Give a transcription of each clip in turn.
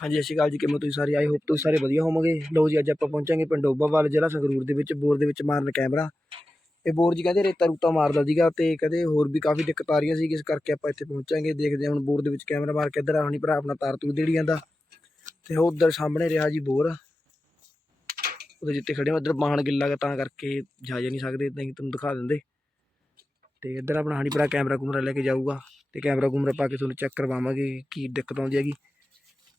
ਹਾਂਜੀ, ਸਤਿ ਸ਼੍ਰੀ ਅਕਾਲ ਜੀ, ਕਿਵੇਂ ਤੁਸੀਂ ਸਾਰੇ? ਆਈ ਹੋਪ ਤੁਸੀਂ ਸਾਰੇ ਵਧੀਆ ਹੋਵੋਗੇ। ਲਓ ਜੀ, ਅੱਜ ਆਪਾਂ ਪਹੁੰਚਾਂਗੇ ਪਿੰਡ ਡੋਬਾਵਾਲ ਜ਼ਿਲ੍ਹਾ ਸੰਗਰੂਰ ਦੇ ਵਿੱਚ, ਬੋਰ ਦੇ ਵਿੱਚ ਮਾਰਨ ਕੈਮਰਾ। ਇਹ ਬੋਰ ਜੀ ਕਹਿੰਦੇ ਰੇਤਾ ਰੂਤਾ ਮਾਰਦਾ ਸੀਗਾ ਤੇ ਕਹਿੰਦੇ ਹੋਰ ਵੀ ਕਾਫੀ ਦਿੱਕਤ ਆ ਰਹੀਆਂ ਸੀ, ਇਸ ਕਰਕੇ ਆਪਾਂ ਇੱਥੇ ਪਹੁੰਚਾਂਗੇ। ਦੇਖਦੇ ਹਾਂ ਹੁਣ ਬੋਰ ਦੇ ਵਿੱਚ ਕੈਮਰਾ ਮਾਰ ਕੇ ਇੱਧਰ ਆਹਣੀ ਭਰਾ ਆਪਣਾ ਤਾਰ ਤੂਰ ਦੇੜੀ ਜਾਂਦਾ ਤੇ ਉਹ ਉੱਧਰ ਸਾਹਮਣੇ ਰਿਹਾ ਜੀ ਬੋਰ। ਉਹਦੇ ਜਿੱਤੇ ਖੜੇ ਹਾਂ, ਉੱਧਰ ਬਾਹਣ ਗਿੱਲਾ ਗਾ ਤਾਂ ਕਰਕੇ ਜਾ ਜਾ ਨਹੀਂ ਸਕਦੇ, ਨਹੀਂ ਤੁਹਾਨੂੰ ਦਿਖਾ ਦਿੰਦੇ। ਤੇ ਇੱਧਰ ਆਪਣਾ ਹਾਣੀ ਭਰਾ ਕੈਮਰਾ ਕੁਮਰਾ ਲੈ ਕੇ ਜਾਊਗਾ। ਤੇ ਕੈਮਰਾ ਕੁਮਰਾ ਪਾ ਕੇ ਤੁਹਾਨੂੰ ਚੈੱਕ ਕਰਵਾਵਾਂਗੇ, ਕੀ ਦਿੱਕਤ ਆਉਂਦੀ ਹੈਗੀ।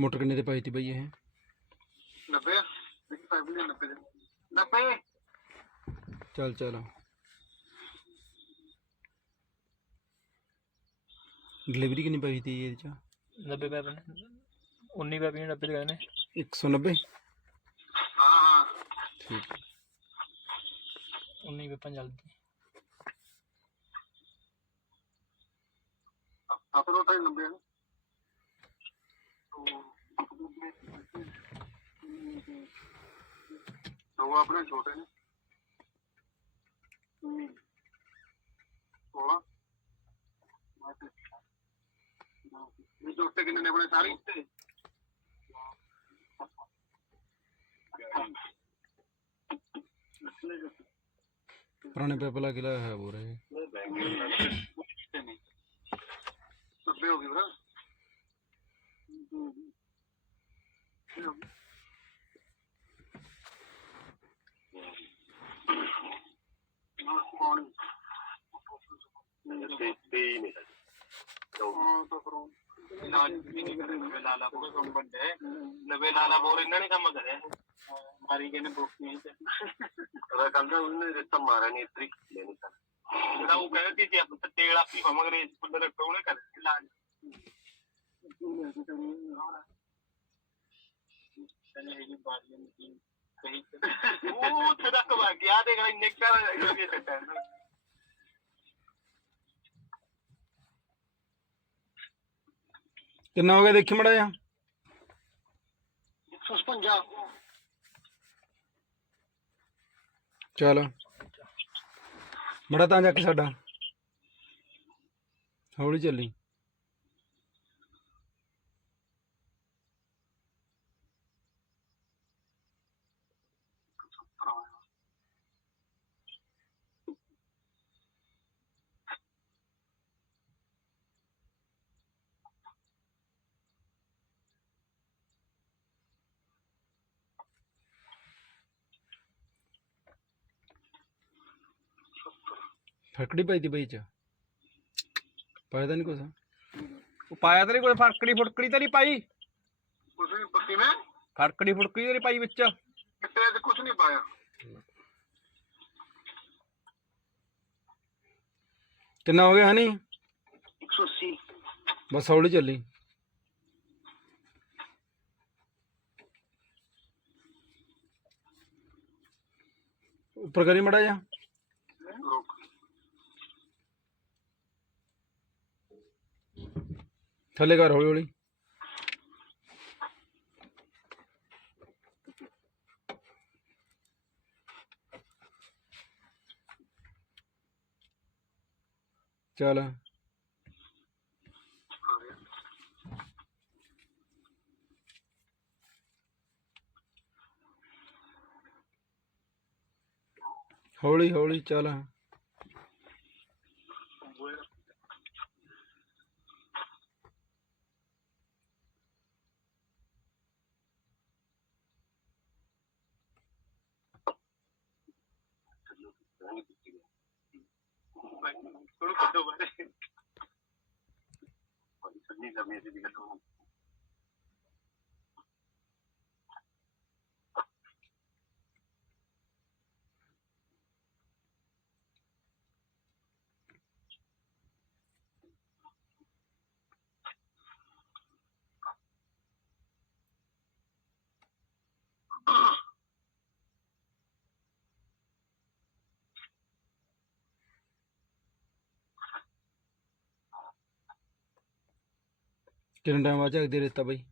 ਮੋਟਰ ਕਿੰਨੇ ਤੇ ਪਾਈ ਤੀ ਬਈ ਇਹ? 90 ਦੇਖੀ ਪਾਈਪ ਨੇ 90 ਦੇ। 90 ਚੱਲ ਚੱਲ। ਡਿਲੀਵਰੀ ਕਿੰਨੀ ਪਾਈ ਤੀ ਇਹਦੇ ਚ? 90 ਪੈਪ ਨੇ। 19 ਪੈਪ ਨੇ 90 ਲਗਾਏ ਨੇ 190 ਹਾਂ ਹਾਂ। ਠੀਕ। 19 ਪੈਪਾਂ ਚੱਲਦੀ ਆਪਾਂ ਤਾਂ 90 ਹੈ ਉਹ ਆਪਣੇ ਛੋਟੇ ਨੇ ਕੋਲਾ ਇਹ ਛੋਟੇ ਕਿੰਨੇ ਨੇ ਆਪਣੇ ਸਾਰੇ ਪੁਰਾਣੇ ਪੈਪ ਲਾ ਕੇ ਲਾਇਆ ਹੋਇਆ ਬੋਰ ਸੱਬੇ ਹੋ ਗਏ ਵੀਰਾ ਲਾਲਾ ਬੋਰ ਇਹਨਾਂ ਨੇ ਕੰਮ ਕਰਿਆ ਮਾਰੀ ਗਏ ਨੇ ਬੋਕੀਆਂ ਚ ਉਹਦਾ ਕਹਿੰਦਾ ਉਹਨੇ ਰਿਸ਼ਤਾ ਮਾਰਿਆ ਨਹੀਂ ਇਤਰੀ ਲੈਣੀ ਸਰ ਜਿਹੜਾ ਉਹ ਕਹਿੰਦਾ ਸੀ ਆਪਾਂ ਤੇਲ ਆਪੀ ਪਾਵਾਂਗੇ ਇਸ ਬੰਦੇ ਨੇ ਉਹਨੇ ਕਰ ਇਲਾਜ ਉਹ ਛੜਕ ਵਾ ਗਿਆ ਦੇਖ ਲੈ ਇੰਨੇ ਕਰ ਇਹ ਸੱਟਾ ਕਿੰਨਾ ਹੋ ਗਿਆ ਦੇਖੀ ਮੜਾ ਜਾ 155 ਚੱਲ। ਮੜਾ ਤਾਂ ਜਾ ਕੇ ਸਾਡਾ। ਹੌਲੀ ਚੱਲੀ। ਫੜਕੜੀ ਪਾਈ ਤੀ ਬਈ ਚ। ਪਾਇਆ ਤਾਂ ਨਹੀਂ ਕੁਛ। ਉਹ ਪਾਇਆ ਤਾਂ ਨਹੀਂ ਕੋਈ ਫੜਕੜੀ ਫੁੜਕੜੀ ਤਾਂ ਨਹੀਂ ਪਾਈ। ਕੁਝ ਨਹੀਂ ਪੱਕੀ ਮੈਂ। ਫੜਕੜੀ ਫੁੜਕੜੀ ਤਾਂ ਨਹੀਂ ਪਾਈ ਵਿੱਚ। ਕਿਤੇ ਤੇ ਕੁਝ ਨਹੀਂ ਪਾਇਆ। ਕਿੰਨਾ ਹੋ ਗਿਆ ਹਨੀ? 180 ਬਸ ਹੌਲੀ ਚੱਲੀ। ਉੱਪਰ ਕਰੀ ਮੜਾ ਜਾ ਰੋਕ। ਥੱਲੇ ਕਰ ਹੌਲੀ ਹੌਲੀ। ਚੱਲ। ਹੌਲੀ ਹੌਲੀ ਚੱਲ। ਥੋੜਾ ਕੱਢੋ ਬਾਰੇ ਸੰਨੀ ਸਮੇਂ ਦੀ ਗੱਲ ਹੋ ਕਿੰਨਾ ਟਾਈਮ ਬਾਅਦ ਚੱਕਦੀ ਰੇਤਾ ਬਈ?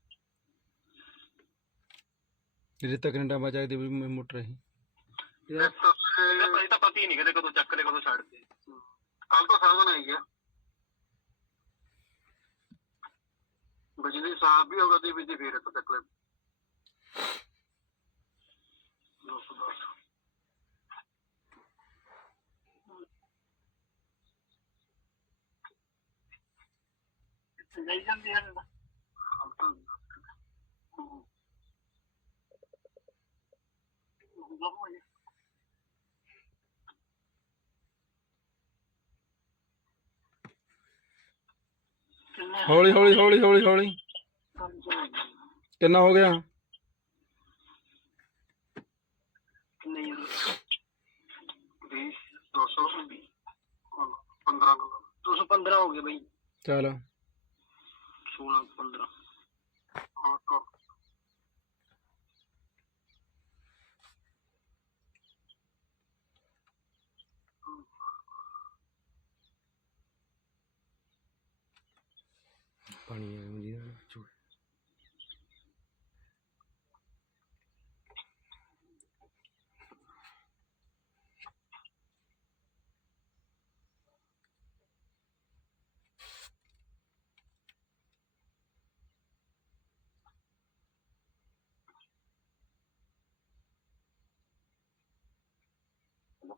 ਰੇਤਾ ਕਿੰਨਾ ਟਾਈਮ ਬਾਅਦ ਚੱਕਦੀ ਬਈ ਮ- ਮੋਟਰ ਇਹ? ਇਹਦਾ ਇਹ ਤਾਂ ਪਤਾ ਹੀ ਨਹੀਂ ਕਦੇ ਕਦੋਂ ਚੱਕ ਲੈ ਕਦੋਂ ਛੱਡ ਦੇ ਕੱਲ ਤਾਂ ਸਾਰਾ ਆਈ ਗਿਆ ਬਿਜਲੀ ਸਾਫ਼ ਵੀ ਹੋਗਾ ਤੇ ਬਿਜਲੀ ਫੇਰ ਇੱਥੇ ਤੱਕ ਲੈ ਨਹੀਂ ਜਾਂਦੀ ਹੈ ਹੌਲੀ ਹੌਲੀ ਹੌਲੀ ਹੌਲੀ ਹੌਲੀ। ਕਿੰਨਾ ਹੋ ਗਿਆ? ਨਹੀਂ ਵੀਹ ਦੋ ਸੌ ਪੰਦਰਾਂ ਦੋ ਸੌ ਪੰਦਰਾਂ ਹੋ ਗਏ ਬਈ। ਚੱਲ। ਸੋਲਾਂ ਪੰਦਰਾਂ ਹਾਂ ਕਰ ਪਾਣੀ ਆ ਮੁੰਜੀ ਦਾ ਚੂੜ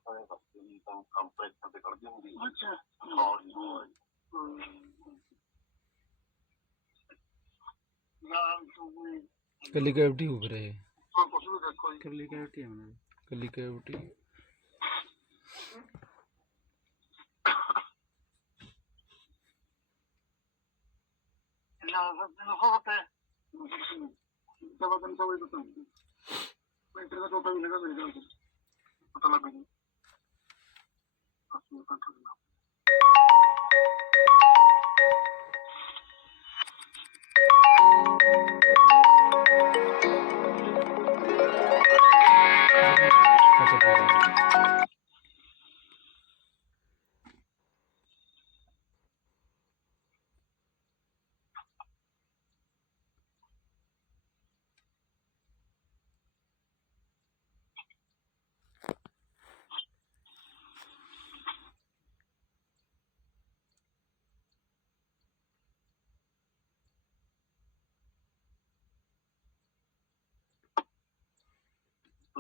ਕੰਪਰੈਸਰ ਤੇ ਕੱਢਦੀ ਹੁੰਦੀ ਅੱਛਾ ਹੌਲੀ ਹੌਲੀ ਨਾਮ ਸੁਣੀ ਕੱਲੀ ਕੈਵਿਟੀ ਹੋ ਫਿਰ ਇਹ ਹਾਂ ਕੁਛ ਵੀ ਦੇਖੋ ਜੀ ਕੱਲੀ ਕੈਵਿਟੀ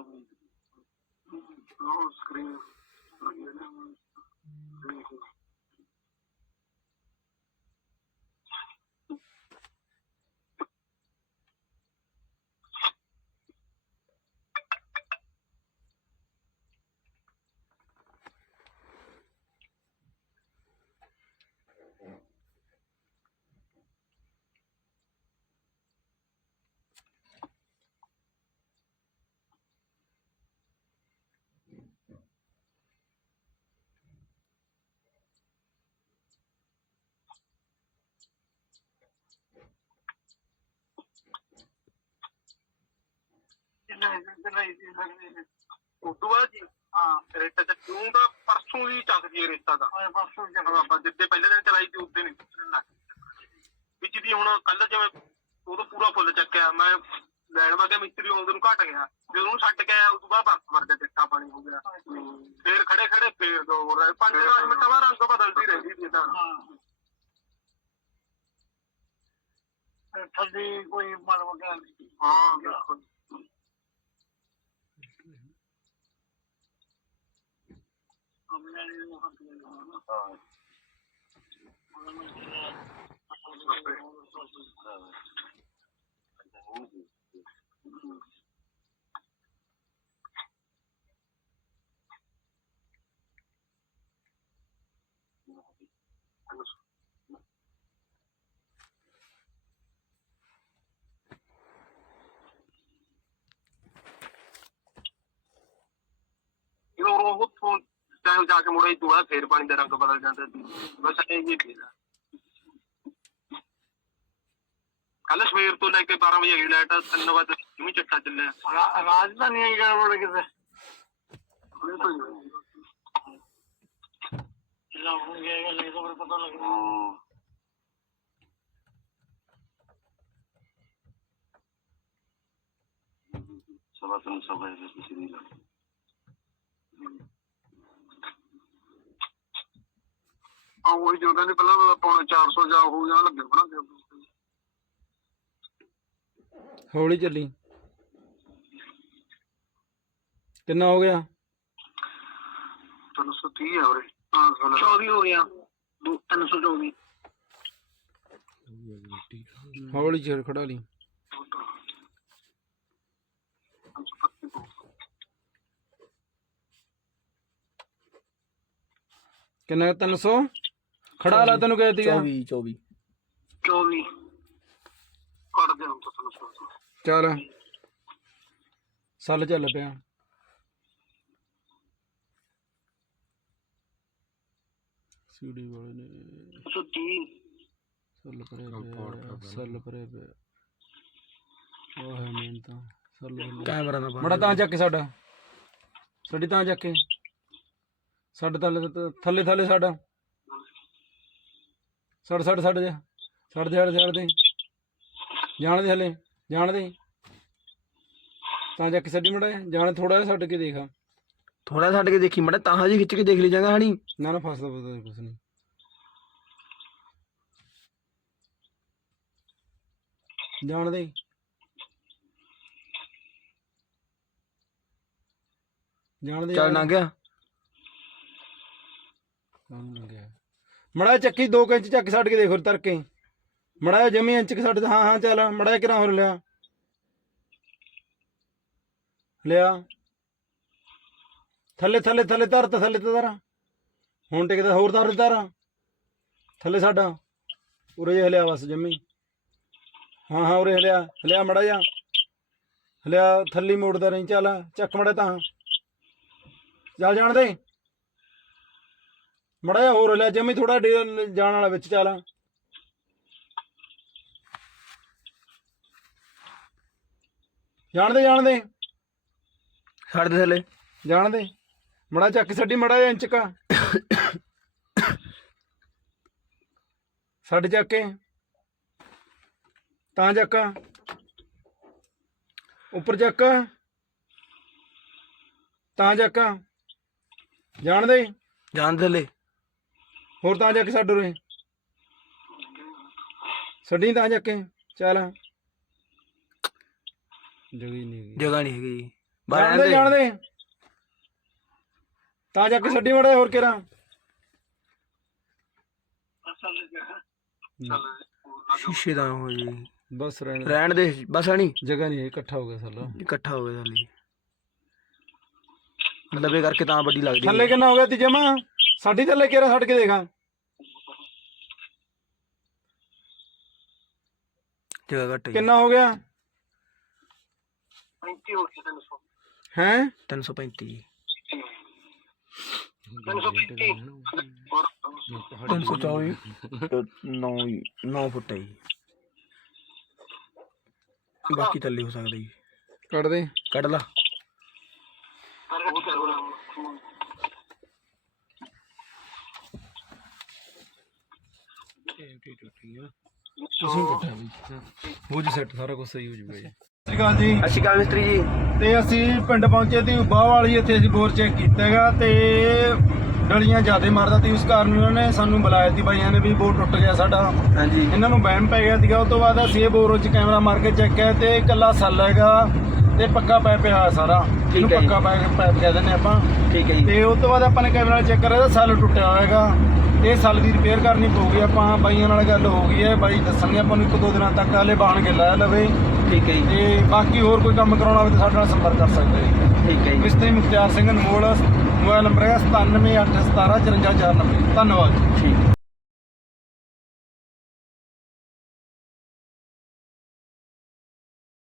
no Todos creen, ਉਹ ਸਕਰੀਨ ਉਸ ਤੋਂ ਬਾਅਦ ਜੀ ਹਾਂ ਰੇਤਾ ਤੇ ਕਿਉਂ ਦਾ ਪਰਸੋਂ ਹੀ ਚੱਕਦੀ ਹੈ ਰੇਤਾ ਦਾ ਪਰਸੋਂ ਚੱਕਦਾ ਆਪਾਂ ਜਿੱਦੇ ਪਹਿਲੇ ਦਿਨ ਚਲਾਈ ਤੇ ਉਦੋਂ ਨਹੀਂ ਵਿੱਚ ਦੀ ਹੁਣ ਕੱਲ ਜਿਵੇਂ ਉਦੋਂ ਪੂਰਾ ਫੁੱਲ ਚੱਕਿਆ ਮੈਂ ਲੈਣ ਵਾਗੇ ਮਿਸਤਰੀ ਆਉਂਦੇ ਨੂੰ ਘਟ ਗਿਆ ਜਦੋਂ ਉਹਨੂੰ ਛੱਡ ਕੇ ਆਇਆ ਉਸ ਬਾਅਦ ਬਰਫ ਵਰਗਾ ਚਿੱਟਾ ਪਾਣੀ ਹੋ ਗਿਆ ਫੇਰ ਖੜੇ ਖੜੇ ਫੇਰ ਦੋ ਹੋ ਰਹੇ ਪੰਜ ਦਸ ਮਿੰਟਾਂ ਬਾਅਦ ਰੰਗ ਬਦਲਦੀ ਰਹਿੰਦੀ ਸੀ ਤਾਂ ਠੰਡੀ ਕੋਈ ਮਨ ਵਗਾ ਨਹੀਂ ਹਾਂ, ਬਿਲਕੁਲ। ਆਪਣੇ ਨੂੰ ਵਜੇ ਤੋਂ ਫੇਰ ਪਾਣੀ ਦਾ ਰੰਗ ਬਦਲ ਜਾਂਦਾ ਸੀ। ਬਸ ਇਹ ਹੀ ਫੇਰਾ ਕੱਲ ਸਵੇਰ ਤੋਂ ਲੈ ਕੇ 12 ਵਜੇ ਲਾਈਟ 3 ਵਜੇ ਜਿਵੇਂ ਚੱਕਾ ਚੱਲਿਆ। ਰਾਜ ਤਾਂ ਨਹੀਂ ਗੜਬੜ ਕਿਤੇ। ਲਾਉਂ ਗਿਆ ਲੈ ਤੋਂ ਪਤਾ ਲੱਗਦਾ ਸਭਾ ਤੋਂ ਸਭਾ ਇਸ ਕਿਸੇ ਦੀ ਲੱਗਦੀ ਉਹੀ ਜੋ ਕਹਿੰਦੇ ਪਹਿਲਾਂ ਵਾਲਾ ਪੌਣੇ 400 ਜਾ ਹੋ ਜਾਂ ਲੱਗੇ ਬਣਾ ਹੌਲੀ ਚੱਲੀ। ਕਿੰਨਾ ਹੋ ਗਿਆ? 330 ਆ ਉਰੇ। ਹਾਂ 24 ਹੋ ਗਿਆ। 324 ਹੌਲੀ ਚੱਲ ਖੜਾ ਲਈ। ਕਿੰਨਾ 300 ਖੜਾ ਲਾ ਤੈਨੂੰ ਕਹਿ ਦਿੱਤਾ 24 24 24 ਕੱਢ ਦੇ ਹੁਣ ਤਾਂ 300 ਚੱਲ। ਸੱਲ ਚੱਲ ਪਿਆ। ਸੀੜੀ ਵਾਲੇ ਨੇ। 130 ਸੱਲ ਪਰੇ ਸੱਲ ਪਰੇ ਉਹ ਹੈ ਮੇਨ ਤਾਂ ਸੱਲ ਕੈਮਰਾ ਦਾ ਮੜਾ ਤਾਂ ਚੱਕ ਕੇ ਸਾਡਾ। ਸਾਡੀ ਤਾਂ ਚੱਕ ਕੇ। ਸਾਡੇ ਥੱਲੇ ਥੱਲੇ ਥੱਲੇ ਸਾਡਾ। ਸੜ ਸੜ ਸੜ ਜਾ। ਸੜ ਦੇ ਸੜ ਸੜ ਦੇ। ਜਾਣ ਦੇ ਹਲੇ ਜਾਣ ਦੇ। ਤਾਂ ਚੱਕ ਕੇ ਛੱਡੀ ਮੜਾ ਜਾਣ ਥੋੜਾ ਜਿਹਾ ਛੱਡ ਕੇ ਦੇਖ। ਥੋੜਾ ਛੱਡ ਕੇ ਦੇਖੀ ਮੜਾ ਤਾਂ ਜੀ ਖਿੱਚ ਕੇ ਦੇਖ ਲਈ ਜਾਂਗਾ ਹਣੀ। ਨਾ ਨਾ ਫਸਦਾ ਫਸਦਾ ਕੁਛ ਨਹੀਂ। ਜਾਣ ਦੇ। ਜਾਣ ਦੇ ਚੱਲ ਨਾ ਗਿਆ। ਮੜਾ ਚੱਕੀ 2 ਇੰਚ ਚੱਕ ਛੱਡ ਕੇ ਦੇਖੋ ਤਰ ਕੇ ਮੜਾ ਜਮੀ ਇੰਚ ਛੱਡ ਹਾਂ ਹਾਂ, ਚੱਲ, ਮੜਾ ਕਿਰਾ ਹੋਰ ਲਿਆ। ਲਿਆ। ਥੱਲੇ ਥੱਲੇ ਥੱਲੇ ਧਰ ਤੇ, ਥੱਲੇ ਤੇ ਧਰ। ਹੁਣ ਟਿਕਦਾ ਹੋਰ ਧਰ ਧਰ। ਥੱਲੇ ਸਾਡਾ ਉਰੇ ਜਿਹਾ ਹਲਿਆ ਬਸ ਜੰਮੀ। ਹਾਂ ਹਾਂ, ਉਰੇ ਹਲਿਆ ਹਲਿਆ ਮੜਾ ਜਾ ਹਲਿਆ ਥੱਲੀ ਮੋੜਦਾ ਰਹੀ ਚੱਲ, ਚੱਕ ਮੜਾ ਤਾਂ। ਚੱਲ ਜਾਣ ਦੇ। ਮੜਾ ਜਾ ਹੋਰ ਹਲਿਆ ਜਮੀ ਥੋੜਾ ਜਾਣ ਵਾਲਾ ਵਿੱਚ ਚੱਲ। ਜਾਣ ਦੇ ਜਾਣ ਦੇ ਛੱਡ ਦੇ ਥੱਲੇ। ਜਾਣ ਦੇ ਮੜਾ ਚੱਕ ਛੱਡੀ ਮੜਾ ਜਿਹਾ ਇੰਚ ਕਾ। ਛੱਡ ਚੱਕ ਕੇ। ਤਾਂ ਚੱਕ। ਉੱਪਰ ਚੱਕ। ਤਾਂ ਚੱਕ। ਜਾਣ ਦੇ ਜਾਣ ਥੱਲੇ। ਹੋਰ ਤਾਂ ਚੱਕ ਛੱਡ ਉਰੇ ਛੱਡੀ ਤਾਂ ਚੱਕ ਕੇ ਚੱਲ। ਜਗੀ ਨਹੀਂ ਜਗ੍ਹਾ ਨਹੀਂ ਹੈਗੀ ਜਾਣ ਦੇ ਜਾਣ ਦੇ ਤਾਂ ਜਾ ਕੇ ਛੱਡੀ ਮੜਾ ਹੋਰ ਕਿਹੜਾ ਸ਼ੀਸ਼ੇ ਦਾ ਹੋ ਜੀ। ਬਸ ਰਹਿਣ ਰਹਿਣ ਦੇ ਬਸ ਜਗ੍ਹਾ ਨਹੀਂ ਹੈ ਇਕੱਠਾ ਹੋ ਗਿਆ ਸਾਲਾ। ਇਕੱਠਾ ਹੋ ਗਿਆ ਥੱਲੇ ਲਵੇ ਕਰਕੇ ਤਾਂ ਵੱਡੀ ਲੱਗਦੀ ਥੱਲੇ ਕਿੰਨਾ ਹੋ ਗਿਆ ਤੀ ਜਮਾ ਸਾਡੀ ਥੱਲੇ ਕਿਹੜਾ ਛੱਡ ਕੇ ਦੇਖਾਂ ਜਗ੍ਹਾ ਘੱਟ ਗਈ ਕਿੰਨਾ ਹੋ ਗਿਆ 35 ਹੋ ਗਿਆ 300 ਹੈ 335 335 324 9 9 ਫੁੱਟ ਹੈ ਜੀ ਬਾਕੀ ਥੱਲੇ ਹੋ ਸਕਦਾ ਜੀ ਕੱਢ ਦੇ ਕੱਢ ਲਾ ਤੁਸੀਂ ਪੁੱਛਿਆ ਵੀ ਹੋ ਜੀ ਸੈੱਟ ਸਾਰਾ ਕੁਝ ਸਹੀ ਹੋ ਜੂਗਾ ਜੀ। ਸਤਿ ਸ਼੍ਰੀ ਅਕਾਲ ਜੀ। ਸਤਿ ਸ਼੍ਰੀ ਅਕਾਲ ਮਿਸਤਰੀ ਜੀ। ਤੇ ਅਸੀਂ ਪਿੰਡ ਪਹੁੰਚੇ ਤੀ ਬਾਹ ਵਾਲੀ ਇੱਥੇ ਅਸੀਂ ਬੋਰ ਚੈੱਕ ਕੀਤਾ ਹੈਗਾ ਤੇ ਡਲੀਆਂ ਜ਼ਿਆਦੇ ਮਾਰਦਾ ਤੀ ਉਸ ਕਾਰਨ ਉਹਨਾਂ ਨੇ ਸਾਨੂੰ ਬੁਲਾਇਆ ਤੀ ਬਾਈਆਂ ਨੇ ਵੀ ਬੋਰ ਟੁੱਟ ਗਿਆ ਸਾਡਾ। ਹਾਂਜੀ। ਇਹਨਾਂ ਨੂੰ ਵਹਿਮ ਪੈ ਗਿਆ ਸੀਗਾ। ਉਸ ਤੋਂ ਬਾਅਦ ਅਸੀਂ ਇਹ ਬੋਰ ਵਿੱਚ ਕੈਮਰਾ ਮਾਰ ਕੇ ਚੈੱਕ ਕੀਤਾ ਤੇ ਇਕੱਲਾ ਸੱਲ ਹੈਗਾ। ਤੇ ਪੱਕਾ ਪਾਈਪ ਹੈ ਸਾਰਾ। ਇਹਨੂੰ ਠੀਕ ਹੈ ਜੀ। ਪੱਕਾ ਪਾਈਪ ਪਾਈਪ ਕਹਿ ਦਿੰਦੇ ਆਪਾਂ। ਠੀਕ ਹੈ ਜੀ। ਤੇ ਉਸ ਤੋਂ ਬਾਅਦ ਆਪਾਂ ਨੇ ਕੈਮਰਾ ਨਾਲ ਚੈੱਕ ਕਰਿਆ ਤਾਂ ਸੱਲ ਟੁੱਟਿਆ ਹੈਗਾ। ਇਹ ਸੱਲ ਦੀ ਰਿਪੇਅਰ ਕਰਨੀ ਪਊਗੀ ਆਪਾਂ। ਬਾਈਆਂ ਨਾਲ ਗੱਲ ਹੋ ਗਈ ਹੈ। ਬਾਈ ਦੱਸਣਗੇ ਆਪਾਂ ਨੂੰ ਇੱਕ ਦੋ ਦਿਨਾਂ ਤੱਕ। ਹਲੇ ਬਾਣ ਕੇ ਲਾਇਆ ਲਵੇ। ਠੀਕ ਹੈ ਜੀ। ਤੇ ਬਾਕੀ ਹੋਰ ਕੋਈ ਕੰਮ ਕਰਾਉਣਾ ਹੋਵੇ ਤਾਂ ਸਾਡੇ ਨਾਲ ਸੰਪਰਕ ਕਰ ਸਕਦੇ ਜੀ। ਠੀਕ ਹੈ ਜੀ। ਮਿਸਤਰੀ ਮੁਖਤਿਆਰ ਸਿੰਘ ਅਨਮੋਲ ਮੋਬਾਈਲ ਨੰਬਰ ਹੈ 9781175490 ਧੰਨਵਾਦ ਠੀਕ।